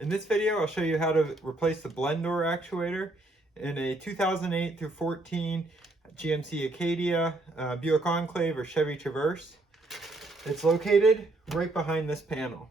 In this video, I'll show you how to replace the blend door actuator in a 2008 through 14 GMC Acadia, Buick Enclave, or Chevy Traverse. It's located right behind this panel.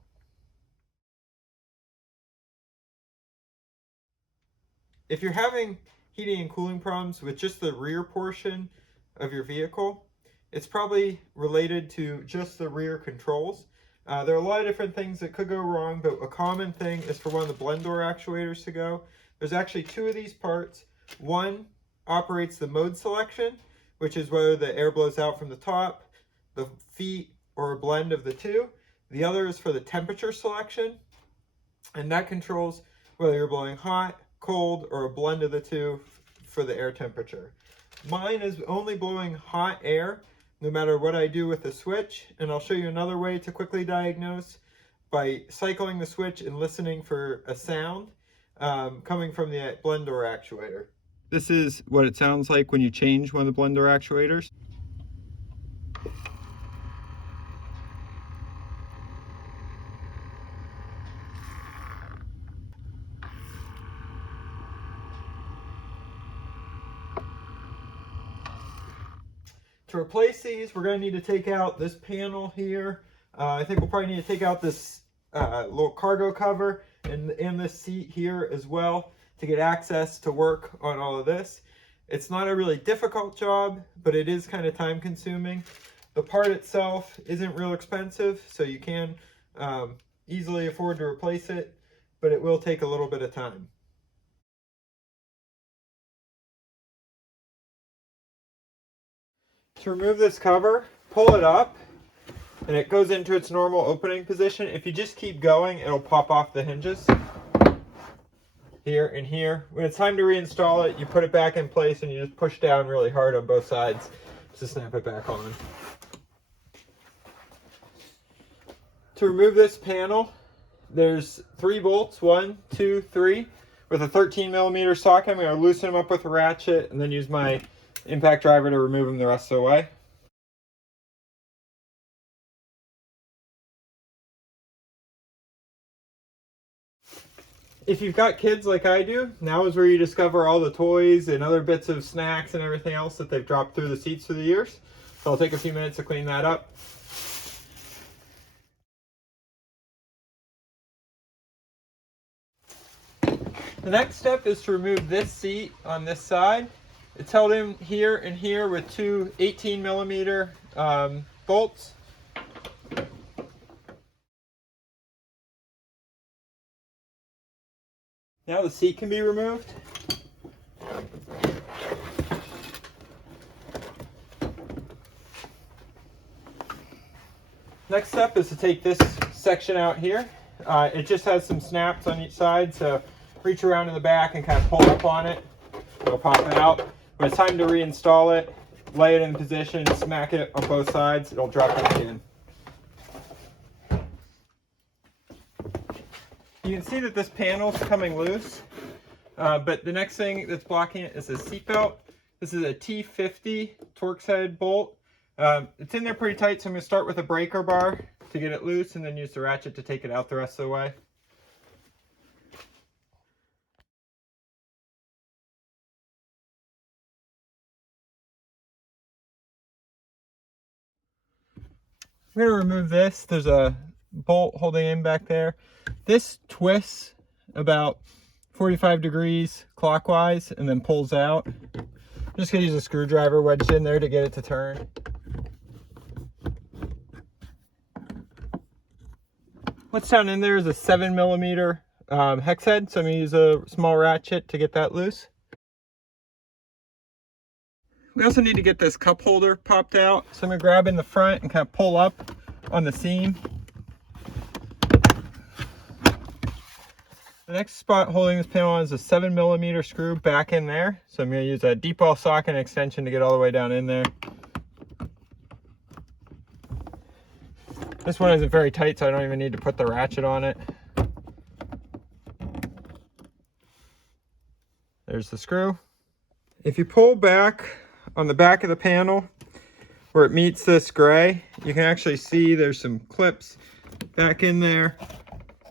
If you're having heating and cooling problems with just the rear portion of your vehicle, it's probably related to just the rear controls. There are a lot of different things that could go wrong, but a common thing is for one of the blend door actuators to go. There's actually two of these parts. One operates the mode selection, which is whether the air blows out from the top, the feet, or a blend of the two. The other is for the temperature selection, and that controls whether you're blowing hot, cold, or a blend of the two for the air temperature. Mine is only blowing hot air no matter what I do with the switch, and I'll show you another way to quickly diagnose by cycling the switch and listening for a sound coming from the blend door actuator. This is what it sounds like when you change one of the blend door actuators. To replace these, we're going to need to take out this panel here. I think we'll probably need to take out this little cargo cover and this seat here as well to get access to work on all of this. It's not a really difficult job, but it is kind of time consuming. The part itself isn't real expensive, so you can easily afford to replace it, but it will take a little bit of time. To remove this cover, pull it up and it goes into its normal opening position. If you just keep going, it'll pop off the hinges here and here. When it's time to reinstall it, you put it back in place and you just push down really hard on both sides to snap it back on. To remove this panel, there's 3 bolts, 1, 2, 3, with a 13mm socket. I'm going to loosen them up with a ratchet and then use my impact driver to remove them the rest of the way. If you've got kids like I do, now is where you discover all the toys and other bits of snacks and everything else that they've dropped through the seats through the years. So I'll take a few minutes to clean that up. The next step is to remove this seat on this side. It's held in here and here with 2 18mm bolts. Now the seat can be removed. Next step is to take this section out here. It just has some snaps on each side, so reach around in the back and kind of pull up on it. It'll pop it out. When it's time to reinstall it, lay it in position, smack it on both sides, it'll drop back in. You can see that this panel's coming loose, but the next thing that's blocking it is a seat belt. This is a T50 Torx head bolt. It's in there pretty tight, so I'm going to start with a breaker bar to get it loose and then use the ratchet to take it out the rest of the way. I'm going to remove this. There's a bolt holding in back there. This twists about 45 degrees clockwise and then pulls out. I'm just going to use a screwdriver wedged in there to get it to turn. What's down in there is a 7mm hex head, so I'm going to use a small ratchet to get that loose. We also need to get this cup holder popped out, so I'm going to grab in the front and kind of pull up on the seam. The next spot holding this panel is a 7mm screw back in there, so I'm going to use a deep well socket and extension to get all the way down in there. This one isn't very tight, so I don't even need to put the ratchet on it. There's the screw. If you pull back on the back of the panel where it meets this gray, you can actually see there's some clips back in there,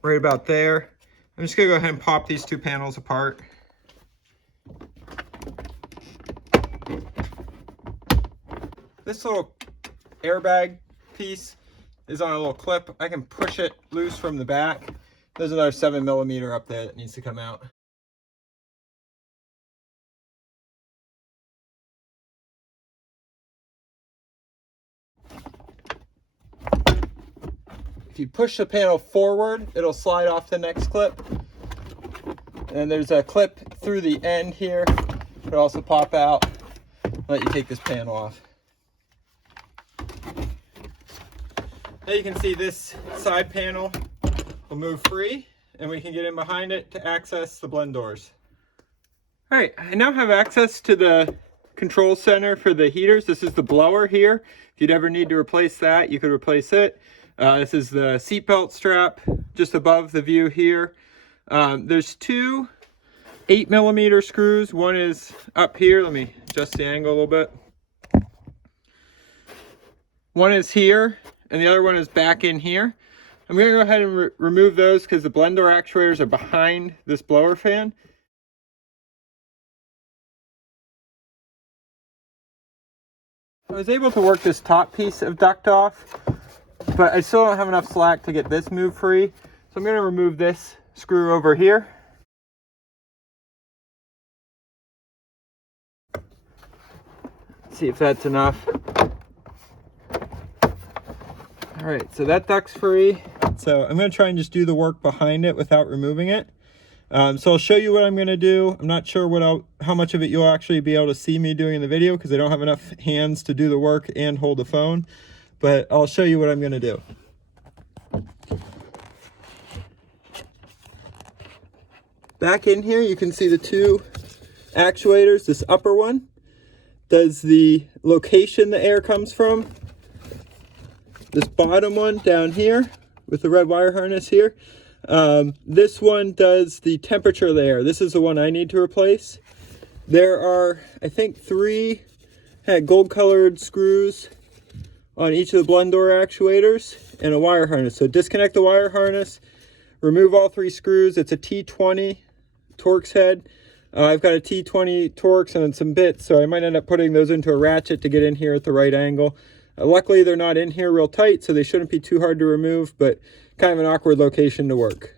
right about there. I'm just gonna go ahead and pop these two panels apart. This little airbag piece is on a little clip. I can push it loose from the back. There's another 7mm up there that needs to come out. If you push the panel forward, it'll slide off the next clip. And there's a clip through the end here. It'll also pop out. Let you take this panel off. Now you can see this side panel will move free, and we can get in behind it to access the blend doors. All right, I now have access to the control center for the heaters. This is the blower here. If you'd ever need to replace that, you could replace it. This is the seatbelt strap just above the view here. There's two 8mm screws. One is up here. Let me adjust the angle a little bit. One is here, and the other one is back in here. I'm going to go ahead and remove those because the blend door actuators are behind this blower fan. I was able to work this top piece of duct off, but I still don't have enough slack to get this moved free. So I'm going to remove this screw over here. See if that's enough. All right, so that duct's free. So I'm going to try and just do the work behind it without removing it. So I'll show you what I'm going to do. I'm not sure how much of it you'll actually be able to see me doing in the video because I don't have enough hands to do the work and hold the phone. But I'll show you what I'm going to do. Back in here, you can see the two actuators. This upper one does the location the air comes from. This bottom one down here with the red wire harness here. This one does the temperature of the air. This is the one I need to replace. There are, I think, 3 gold colored screws on each of the blend door actuators and a wire harness. So disconnect the wire harness, remove all 3 screws. It's a T20 Torx head. I've got a T20 Torx and some bits, so I might end up putting those into a ratchet to get in here at the right angle. Luckily, they're not in here real tight, so they shouldn't be too hard to remove, but kind of an awkward location to work.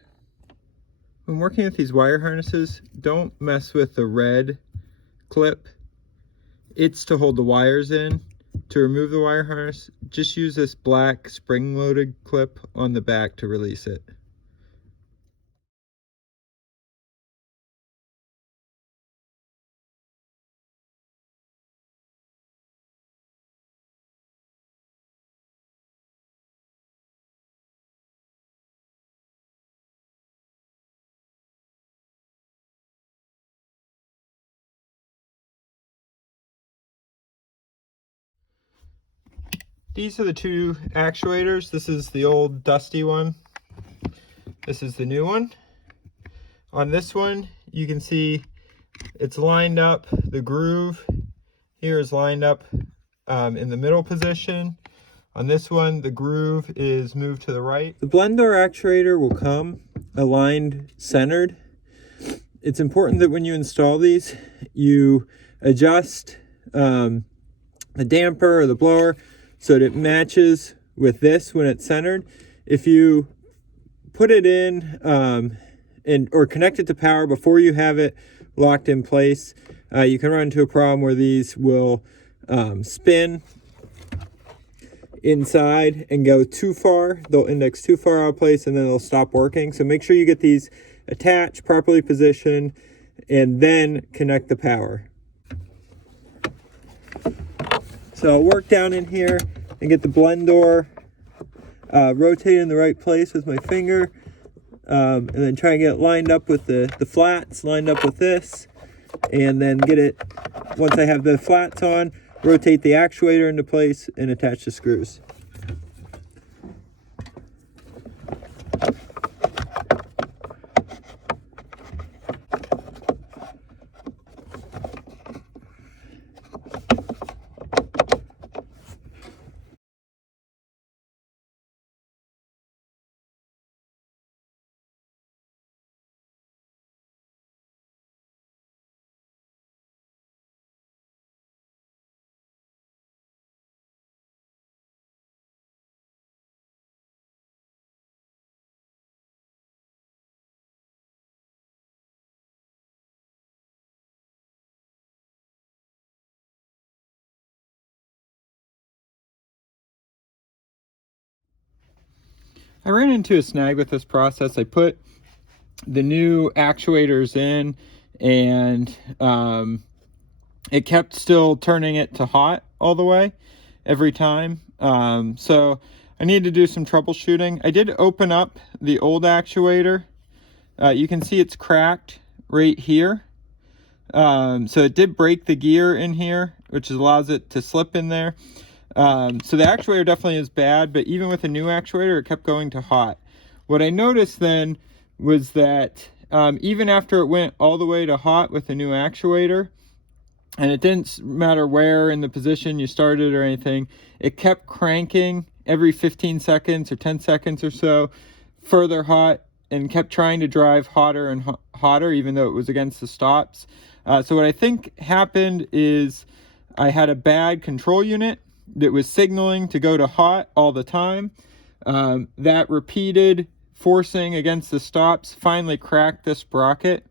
When working with these wire harnesses, don't mess with the red clip. It's to hold the wires in. To remove the wire harness, just use this black spring-loaded clip on the back to release it. These are the two actuators. This is the old dusty one. This is the new one. On this one, you can see it's lined up. The groove here is lined up in the middle position. On this one, the groove is moved to the right. The blend door actuator will come aligned centered. It's important that when you install these, you adjust the damper or the blower so that it matches with this when it's centered. If you put it in or connect it to power before you have it locked in place, you can run into a problem where these will spin inside and go too far. They'll index too far out of place and then they'll stop working. So make sure you get these attached, properly positioned, and then connect the power. So I'll work down in here and get the blend door rotated in the right place with my finger, and then try and get it lined up with the flats, lined up with this, and then get it, once I have the flats on, rotate the actuator into place and attach the screws. I ran into a snag with this process. I put the new actuators in, and it kept still turning it to hot all the way every time. So I need to do some troubleshooting. I did open up the old actuator. You can see it's cracked right here. So it did break the gear in here, which allows it to slip in there. So the actuator definitely is bad, but even with a new actuator, it kept going to hot. What I noticed then was that even after it went all the way to hot with the new actuator, and it didn't matter where in the position you started or anything, it kept cranking every 15 seconds or 10 seconds or so further hot, and kept trying to drive hotter and hotter even though it was against the stops. So what I think happened is I had a bad control unit that was signaling to go to hot all the time. That repeated forcing against the stops finally cracked this sprocket.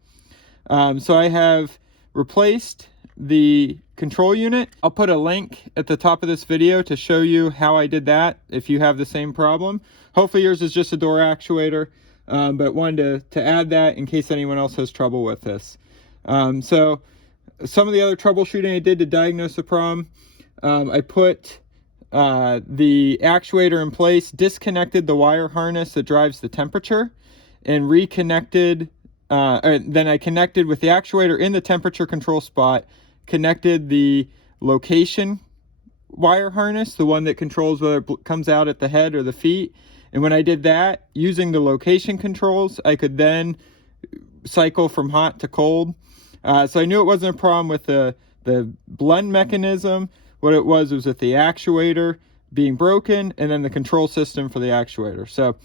So I have replaced the control unit. I'll put a link at the top of this video to show you how I did that if you have the same problem. Hopefully yours is just a door actuator, but wanted to add that in case anyone else has trouble with this. So some of the other troubleshooting I did to diagnose the problem, I put the actuator in place, disconnected the wire harness that drives the temperature, and reconnected, then I connected with the actuator in the temperature control spot, connected the location wire harness, the one that controls whether it comes out at the head or the feet. And when I did that, using the location controls, I could then cycle from hot to cold. So I knew it wasn't a problem with the blend mechanism. What it was with the actuator being broken, and then the control system for the actuator. So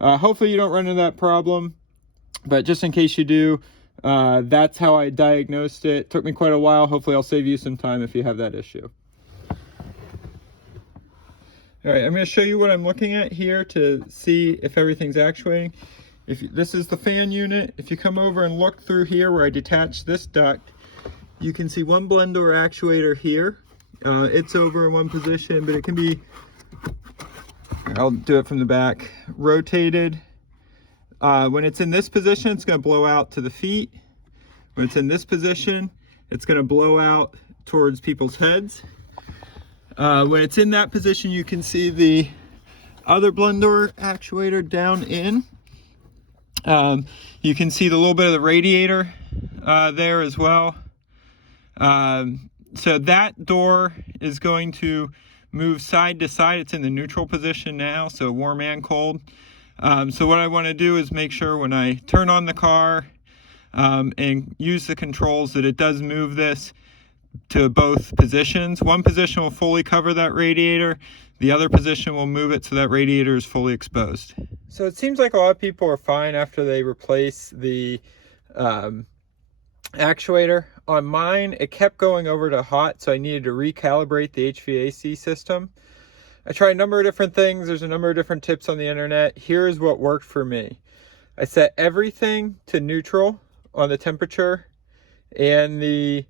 hopefully you don't run into that problem, but just in case you do, that's how I diagnosed it. Took me quite a while. Hopefully I'll save you some time if you have that issue. All right, I'm going to show you what I'm looking at here to see if everything's actuating. This is the fan unit. If you come over and look through here where I detached this duct, you can see one blend door actuator here. It's over in one position, but it can be, I'll do it from the back, rotated. When it's in this position, it's going to blow out to the feet. When it's in this position, it's going to blow out towards people's heads. When it's in that position, you can see the other blend door actuator down in. You can see the little bit of the radiator there as well. So that door is going to move side to side. It's in the neutral position now, so warm and cold. So what I want to do is make sure when I turn on the car and use the controls that it does move this to both positions. One position will fully cover that radiator. The other position will move it so that radiator is fully exposed. So it seems like a lot of people are fine after they replace the actuator. On mine, it kept going over to hot, so I needed to recalibrate the HVAC system. I tried a number of different things. There's a number of different tips on the internet. Here's what worked for me. I set everything to neutral on the temperature and the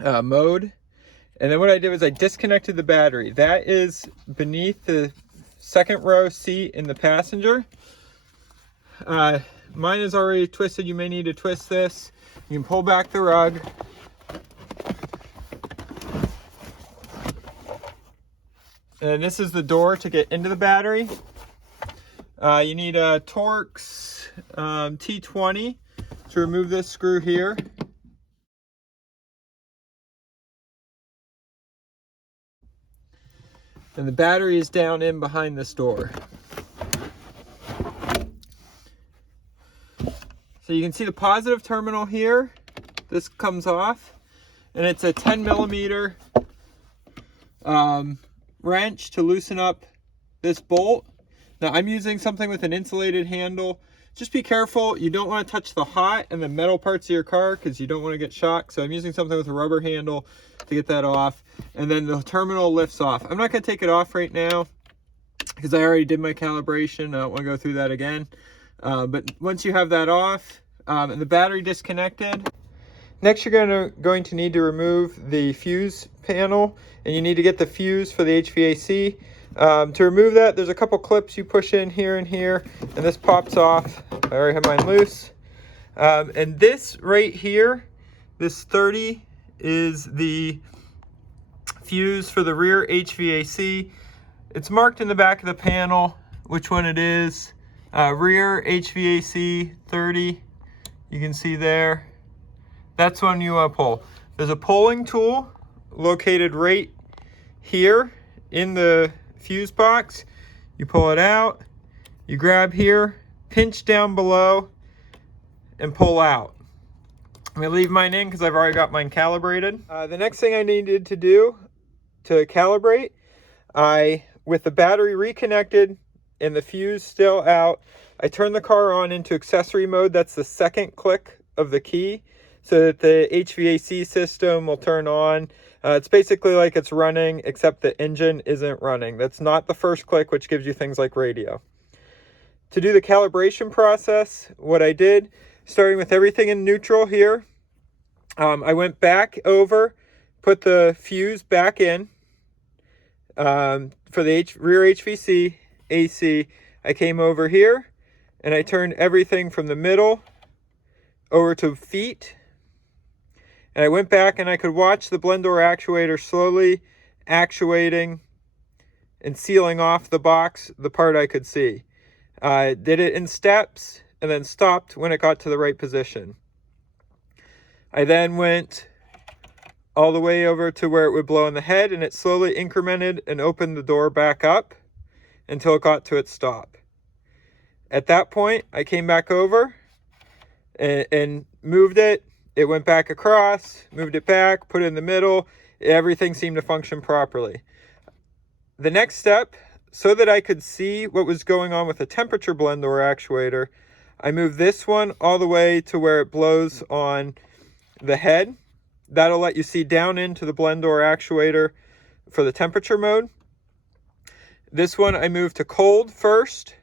mode. And then what I did was I disconnected the battery. That is beneath the second row seat in the passenger. Mine is already twisted. You may need to twist this. You can pull back the rug. And this is the door to get into the battery. You need a Torx T20 to remove this screw here. And the battery is down in behind this door. So you can see the positive terminal here. This comes off, and it's a 10 millimeter wrench to loosen up this bolt. Now I'm using something with an insulated handle. Just be careful, you don't want to touch the hot and the metal parts of your car because you don't want to get shocked. So I'm using something with a rubber handle to get that off, and then the terminal lifts off. I'm not going to take it off right now because I already did my calibration. I don't want to go through that again. But once you have that off and the battery disconnected, next you're going to need to remove the fuse panel, and you need to get the fuse for the HVAC. To remove that, there's a couple clips you push in here and here, and this pops off. I already have mine loose. And this right here, this 30, is the fuse for the rear HVAC. It's marked in the back of the panel which one it is. Rear HVAC 30, you can see there. That's one you want to pull. There's a pulling tool located right here in the fuse box. You pull it out, you grab here, pinch down below, and pull out. I'm going to leave mine in because I've already got mine calibrated. The next thing I needed to do to calibrate, with the battery reconnected and the fuse still out, I turned the car on into accessory mode. That's the second click of the key, so that the HVAC system will turn on. It's basically like it's running, except the engine isn't running. That's not the first click, which gives you things like radio. To do the calibration process, what I did, starting with everything in neutral here, I went back over, put the fuse back in. For the rear HVAC AC, I came over here and I turned everything from the middle over to feet. And I went back and I could watch the blend door actuator slowly actuating and sealing off the box, the part I could see. I did it in steps and then stopped when it got to the right position. I then went all the way over to where it would blow in the head, and it slowly incremented and opened the door back up until it got to its stop. At that point, I came back over and moved it. It went back across, moved it back, put it in the middle. Everything seemed to function properly. The next step, so that I could see what was going on with the temperature blend door actuator, I moved this one all the way to where it blows on the head. That'll let you see down into the blend door actuator for the temperature mode. This one I moved to cold first,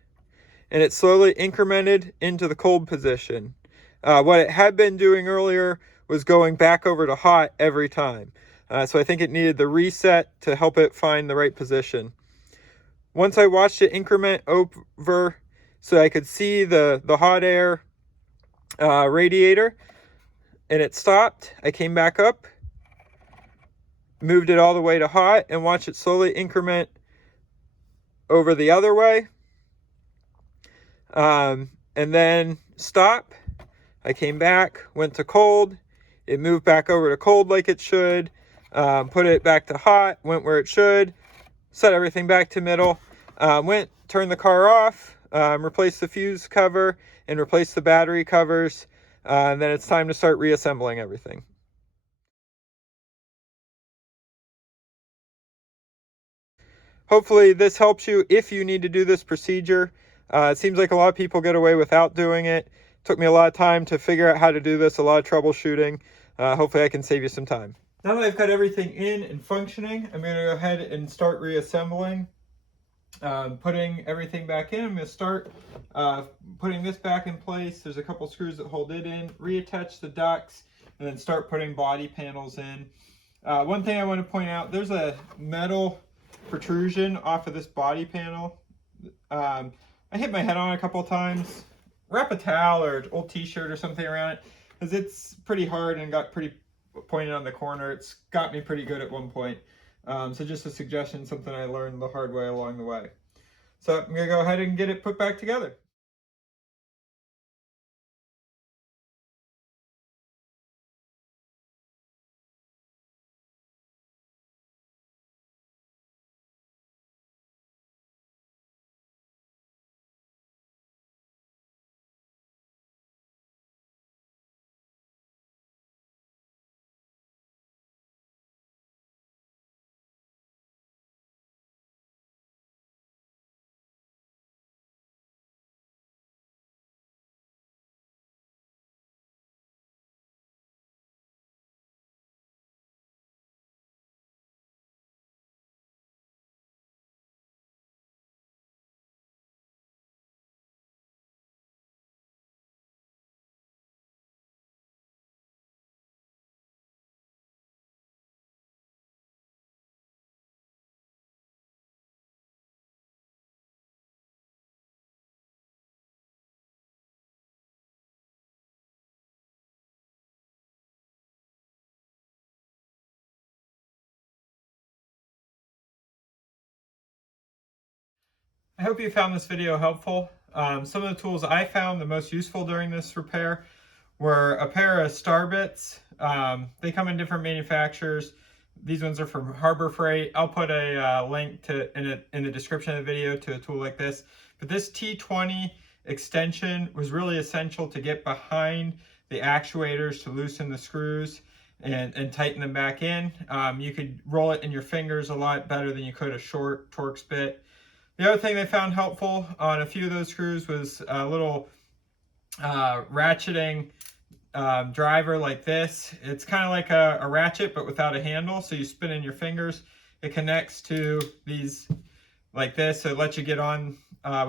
and it slowly incremented into the cold position. What it had been doing earlier was going back over to hot every time. So I think it needed the reset to help it find the right position. Once I watched it increment over so I could see the hot air radiator, and it stopped, I came back up, moved it all the way to hot, and watched it slowly increment over the other way. And then stop. I came back, went to cold. It moved back over to cold like it should. Put it back to hot, went where it should. Set everything back to middle. Turned the car off, replaced the fuse cover, and replaced the battery covers. And then it's time to start reassembling everything. Hopefully this helps you if you need to do this procedure. It seems like a lot of people get away without doing it. Took me a lot of time to figure out how to do this, a lot of troubleshooting. Hopefully I can save you some time. Now that I've got everything in and functioning, I'm going to go ahead and start reassembling. Putting everything back in. I'm going to start putting this back in place. There's a couple screws that hold it in. Reattach the ducts, and then start putting body panels in. One thing I want to point out, there's a metal protrusion off of this body panel. I hit my head on it a couple times. Wrap a towel or an old t-shirt or something around it, because it's pretty hard and got pretty pointed on the corner. It's got me pretty good at one point. So just a suggestion, something I learned the hard way along the way. So I'm going to go ahead and get it put back together. I hope you found this video helpful. Some of the tools I found the most useful during this repair were a pair of star bits. They come in different manufacturers. These ones are from Harbor Freight. I'll put a link to in the description of the video to a tool like this. But this T20 extension was really essential to get behind the actuators to loosen the screws and tighten them back in. You could roll it in your fingers a lot better than you could a short Torx bit. The other thing they found helpful on a few of those screws was a little ratcheting driver like this. It's kind of like a ratchet but without a handle, so you spin in your fingers. It connects to these like this, so it lets you get on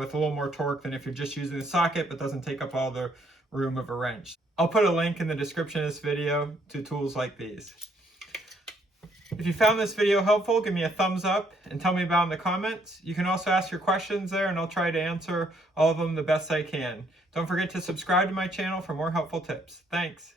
with a little more torque than if you're just using the socket, but doesn't take up all the room of a wrench. I'll put a link in the description of this video to tools like these. If you found this video helpful, give me a thumbs up and tell me about it in the comments. You can also ask your questions there and I'll try to answer all of them the best I can. Don't forget to subscribe to my channel for more helpful tips. Thanks.